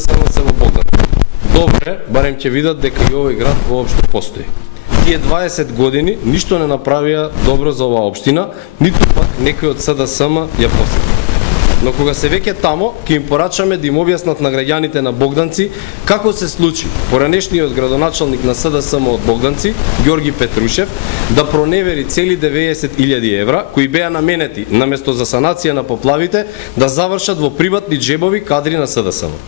само се во Богдан. Добре, барем ќе видат дека и овој град воопшто постои. Тие 20 години ништо не направија добро за оваа општина, ниту пак некој од СДСМ ја посети. Но кога се веќе тамо, ќе им порачаме да им објаснат на граѓаните на Богданци како се случи поранешниот градоначалник на СДСМ од Богданци, Ѓорги Петрушев, да проневери цели 90.000 евра, кои беа наменети наместо за санација на поплавите, да завршат во приватни џебови кадри на СДСМ.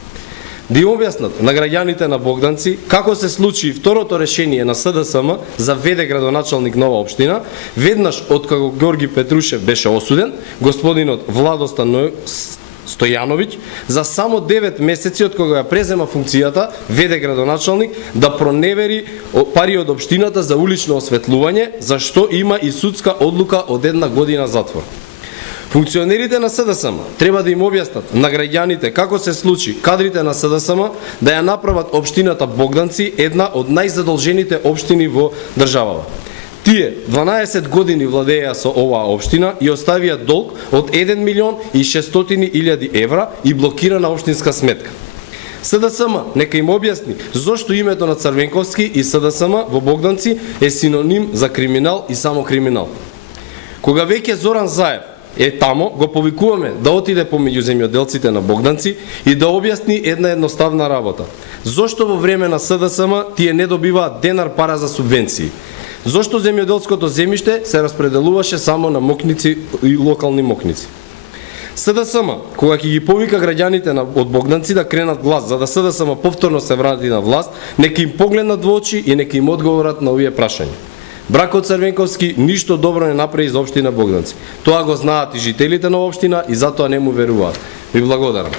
Да им објаснат на граѓаните на Богданци како се случи второто решение на СДСМ за веде градоначалник на оваа општина, веднаш откако Ѓорги Петрушев беше осуден, господинот Владо Стојановиќ за само 9 месеци од кога ја презема функцијата веде градоначалник да проневери пари од општината за улично осветлување, за што има и судска одлука од 1 година затвор. Функционерите на СДСМ треба да им објаснат на граѓаните како се случи кадрите на СДСМ да ја направат општината Богданци една од најзадолжените општини во државава. Тие 12 години владееа со оваа општина и оставија долг од 1.600.000 евра и блокирана општинска сметка. СДСМ нека им објасни зошто името на Црвенковски и СДСМ во Богданци е синоним за криминал и само криминал. Кога веќе Зоран Заев е тамо, го повикуваме да отиде помеѓу земјоделците на Богданци и да објасни една едноставна работа. Зошто во време на СДСМ тие не добиваат денар пара за субвенции? Зошто земјоделското земјиште се распределуваше само на мокници и локални мокници? СДСМ, кога ќе ги повика граѓаните од Богданци да кренат глас за да СДСМ повторно се врати на власт, нека им погледнат во очи и нека им одговорат на овие прашања. Бракот Црвенковски ништо добро не направи за општина Богданци. Тоа го знаат и жителите на општина и затоа не му веруваат. Ви благодарам.